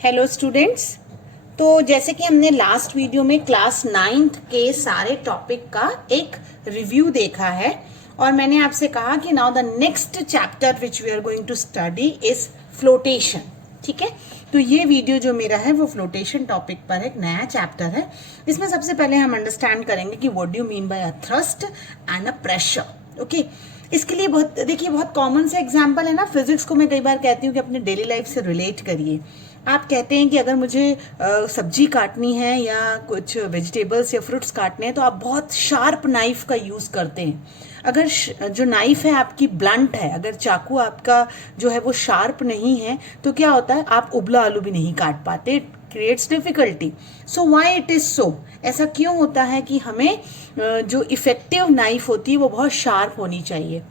Hello students. तो जैसे कि हमने लास्ट वीडियो में क्लास 9th के सारे टॉपिक का एक रिव्यू देखा है और मैंने आपसे कहा कि now the next chapter which we are going to study is flotation. ठीक है, तो ये वीडियो जो मेरा है वो फ्लोटेशन टॉपिक पर एक नया चैप्टर है। इसमें सबसे पहले हम अंडरस्टैंड करेंगे कि what do you mean by a thrust and a pressure. Okay, इसके लिए बहुत कॉमन से एग्जांपल है ना। फिजिक्स को मैं कई बार कहती हूँ कि अपने डेली लाइफ से रिलेट करिए। आप कहते हैं कि अगर मुझे सब्जी काटनी है या कुछ वेजिटेबल्स या फ्रूट्स काटने हैं तो आप बहुत शार्प नाइफ का यूज करते हैं। अगर जो नाइफ है आपकी ब्लंट है, अगर चाकू आपका जो है वो शार्प नहीं है तो क्या होता है, आप उबला आलू भी नहीं काट पाते। It creates difficulty. So why it is so, ऐसा क्यों होता है कि हमें जो इफेक्टिव नाइफ होती है वो बहुत शार्प होनी चाहिए।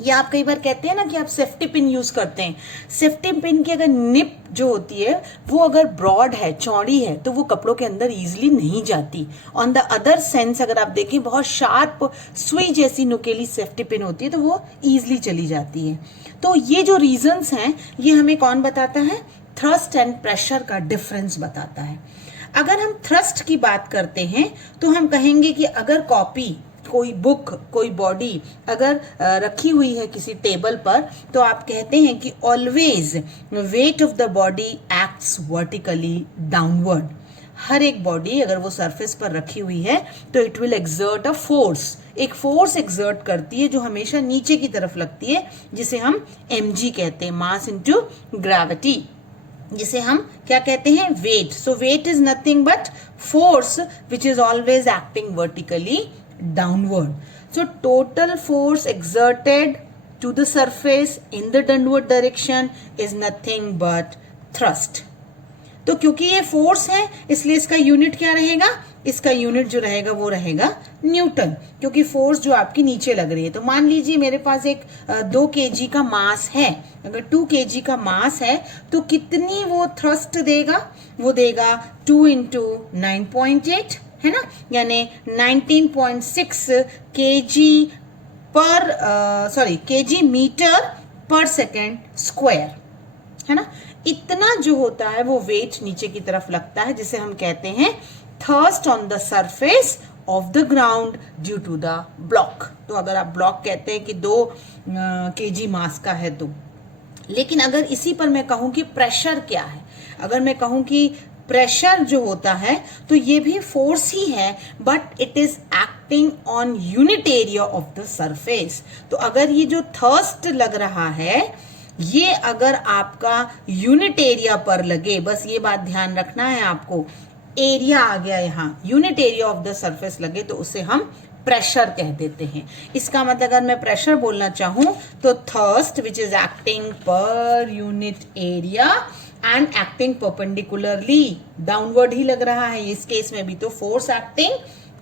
या आप कई बार कहते हैं ना कि आप सेफ्टी पिन यूज करते हैं। सेफ्टी पिन की अगर निप जो होती है वो अगर ब्रॉड है, चौड़ी है, तो वो कपड़ों के अंदर इजीली नहीं जाती। ऑन द अदर सेंस अगर आप देखें, बहुत शार्प सुई जैसी नुकेली सेफ्टी पिन होती है तो वो इजीली चली जाती है। तो ये जो रीजंस हैं ये हमें कौन बताता है? थ्रस्ट एंड प्रेशर का डिफरेंस बताता है। अगर हम थ्रस्ट की बात करते हैं तो हम कहेंगे कि अगर कॉपी, कोई बुक, कोई बॉडी अगर रखी हुई है किसी टेबल पर तो आप कहते हैं कि always weight of the body acts vertically downward. हर एक बॉडी अगर वो सरफेस पर रखी हुई है तो it will exert a force, एक फोर्स एक्सर्ट करती है जो हमेशा नीचे की तरफ लगती है, जिसे हम mg कहते हैं, मास इनटू ग्रेविटी, जिसे हम क्या कहते हैं? Weight. So weight is nothing but force which is always acting vertically downward. So total force exerted to the surface in the downward direction is nothing but thrust. तो क्योंकि ये force है इसलिए इसका यूनिट क्या रहेगा? इसका यूनिट जो रहेगा वो रहेगा न्यूटन, क्योंकि फोर्स जो आपकी नीचे लग रही है। तो मान लीजिए मेरे पास एक 2 kg का मास है। अगर 2 kg का मास है तो कितनी वो थ्रस्ट देगा? वो देगा 2 इंटू 9.8, है ना, यानी 19.6 kg मीटर पर सेकेंड स्क्वायर, है ना। इतना जो होता है वो वेट नीचे की तरफ लगता है, जिसे हम कहते हैं thrust on the surface of the ground due to the block. तो अगर आप ब्लॉक कहते हैं कि 2 kg मास का है तो, लेकिन अगर इसी पर मैं कहूं कि प्रेशर क्या है, अगर मैं कहूं कि प्रेशर जो होता है तो ये भी फोर्स ही है but it is acting on unit area of the surface. तो अगर ये जो थर्स्ट लग रहा है ये अगर आपका यूनिट एरिया पर लगे, बस ये बात ध्यान रखना है आपको, एरिया आ गया यहाँ, unit area of the surface लगे तो उसे हम प्रेशर कह देते हैं। इसका मतलब अगर मैं प्रेशर बोलना चाहूं तो thrust which is acting per unit area and acting perpendicularly, downward ही लग रहा है इस केस में भी, तो force acting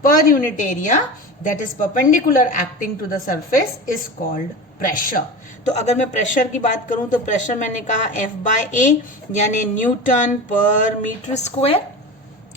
per unit area that is perpendicular acting to the surface is called pressure. तो अगर मैं प्रेशर की बात करूं तो प्रेशर मैंने कहा F/A यानी न्यूटन पर मीटर स्क्वायर,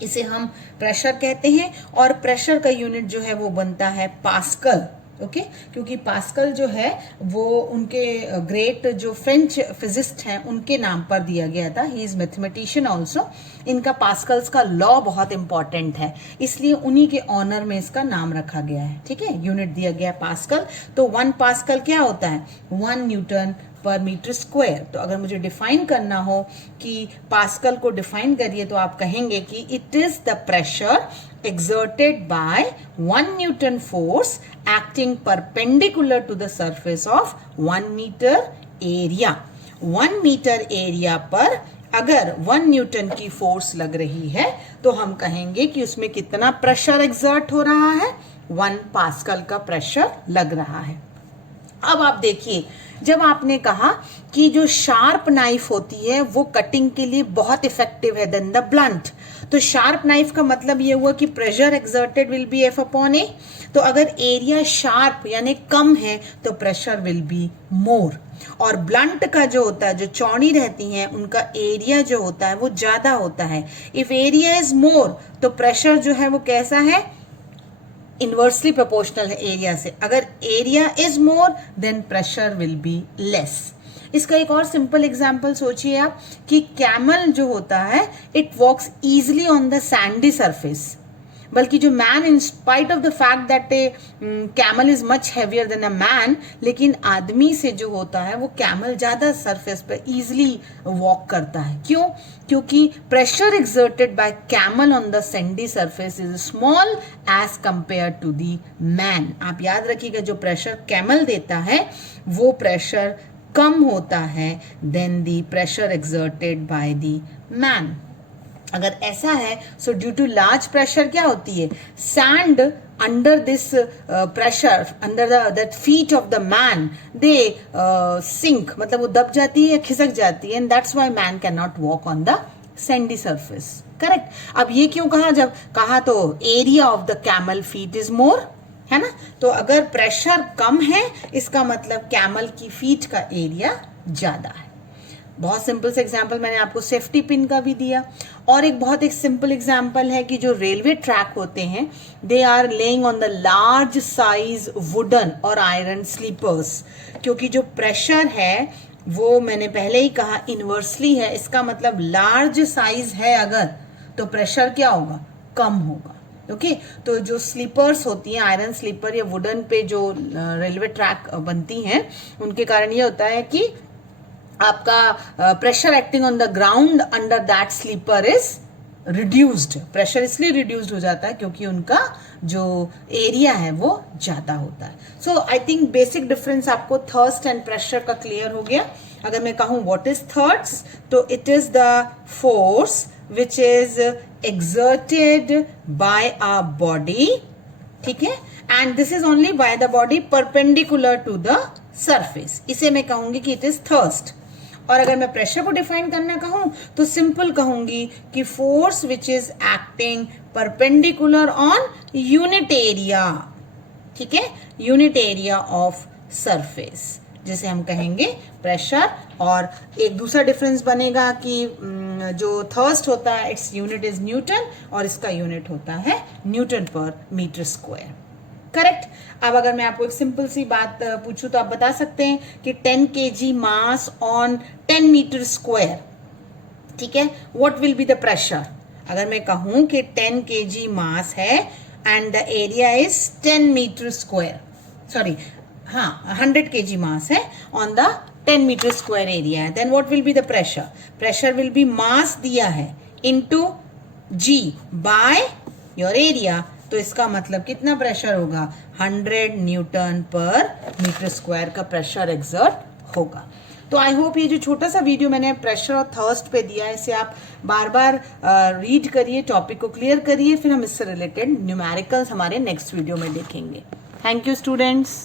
इसे हम प्रेशर कहते हैं। और प्रेशर का यूनिट जो है वो बनता है पास्कल। ओके, क्योंकि पास्कल जो है वो उनके ग्रेट जो फ्रेंच फिजिस्ट हैं उनके नाम पर दिया गया था। He is mathematician also. इनका पास्कल्स का लॉ बहुत इंपॉर्टेंट है, इसलिए उन्हीं के ऑनर में इसका नाम रखा गया है। ठीक है, यूनिट दिया गया है पास्कल। तो 1 पास्कल क्या होता है? 1 न्यूटन पर मीटर स्क्वायर। तो अगर मुझे डिफाइन करना हो कि पास्कल को डिफाइन करिए तो आप कहेंगे कि it is the pressure exerted by 1 Newton force acting perpendicular to the surface of 1 meter area. 1 meter area पर अगर 1 न्यूटन की फोर्स लग रही है तो हम कहेंगे कि उसमें कितना प्रेशर एक्सर्ट हो रहा है? 1 पास्कल का प्रेशर लग रहा है। अब आप देखिए, जब आपने कहा कि जो शार्प नाइफ होती है वो कटिंग के लिए बहुत इफेक्टिव है देन द ब्लंट, तो शार्प नाइफ का मतलब ये हुआ कि pressure exerted will be F/A। तो अगर एरिया शार्प यानी कम है तो प्रेशर विल बी मोर। और ब्लंट का जो होता है, जो चौड़ी रहती हैं, उनका एरिया जो होता है वो ज्यादा होता है। इफ एरिया इज मोर तो प्रेशर जो है वो कैसा है? इनवर्सली प्रोपोर्शनल है एरिया से। अगर area is more than pressure will be less. इसका एक और सिंपल एग्जांपल सोचिए आप कि कैमल जो होता है it walks easily on the sandy surface, बल्कि जो man in spite of the fact that a camel is much heavier than a man, लेकिन आदमी से जो होता है वो कैमल ज्यादा सरफेस पे इजिली वॉक करता है। क्यों? क्योंकि pressure exerted by camel on the sandy surface is small as compare to the man. आप याद रखिएगा जो प्रेशर कैमल देता है वो प्रेशर कम होता है than the pressure exerted by the man. अगर ऐसा है so due to large pressure क्या होती है, sand under this pressure under that feet of the man they sink, मतलब वो दब जाती है या खिसक जाती है, and that's why man can not walk on the sandy surface. Correct. अब ये क्यों कहा? जब कहा तो area of the camel feet is more, है ना। तो अगर प्रेशर कम है इसका मतलब कैमल की फीट का एरिया ज्यादा है। बहुत सिंपल से एग्जाम्पल मैंने आपको सेफ्टी पिन का भी दिया। और एक बहुत एक सिंपल एग्जाम्पल है कि जो रेलवे ट्रैक होते हैं they are laying on the large size wooden और आयरन स्लीपर्स, क्योंकि जो प्रेशर है वो मैंने पहले ही कहा इनवर्सली है। इसका मतलब लार्ज साइज है अगर तो प्रेशर क्या होगा, कम होगा। ओके तो जो स्लीपर्स होती हैं आयरन स्लीपर या वुडन पे जो रेलवे ट्रैक बनती हैं उनके कारण ये होता है कि आपका pressure acting on the ground under that sleeper is reduced. Pressure इसलिए रिड्यूस्ड हो जाता है क्योंकि उनका जो एरिया है वो ज्यादा होता है। सो आई थिंक बेसिक डिफरेंस आपको थर्स्ट एंड प्रेशर का क्लियर हो गया। अगर मैं कहूं व्हाट इज थर्स्ट, तो it is the force which is exerted by our body, ठीक है, and this is only by the body perpendicular to the surface। इसे मैं कहूंगी कि it is thirst। और अगर मैं प्रेशर को डिफाइन करना कहूं तो सिंपल कहूंगी कि force which is acting perpendicular on unit area, ठीक है, यूनिट एरिया ऑफ सरफेस, जिसे हम कहेंगे प्रेशर। और एक दूसरा डिफरेंस बनेगा कि जो थर्स्ट होता है इट्स यूनिट इज न्यूटन और इसका यूनिट होता है न्यूटन पर मीटर स्क्वायर। करेक्ट। अब अगर मैं आपको एक सिंपल सी बात पूछूं तो आप बता सकते हैं कि 10 kg mass on 10 metre square, ठीक है, what will be the pressure. अगर मैं कहूं कि 10 kg मास है and the area is 10 metre square, sorry हाँ 100 kg मास है on the 10 metre square area है, then what will be the pressure. Pressure will be mass दिया है into g by your area, तो इसका मतलब कितना प्रेशर होगा, 100 न्यूटन पर मीटर स्क्वायर का प्रेशर एक्सर्ट होगा। तो आई होप ये जो छोटा सा वीडियो मैंने प्रेशर और थर्स्ट पे दिया है इसे आप बार बार रीड करिए, टॉपिक को क्लियर करिए, फिर हम इससे रिलेटेड न्यूमेरिकल्स हमारे नेक्स्ट वीडियो में देखेंगे। Thank you students.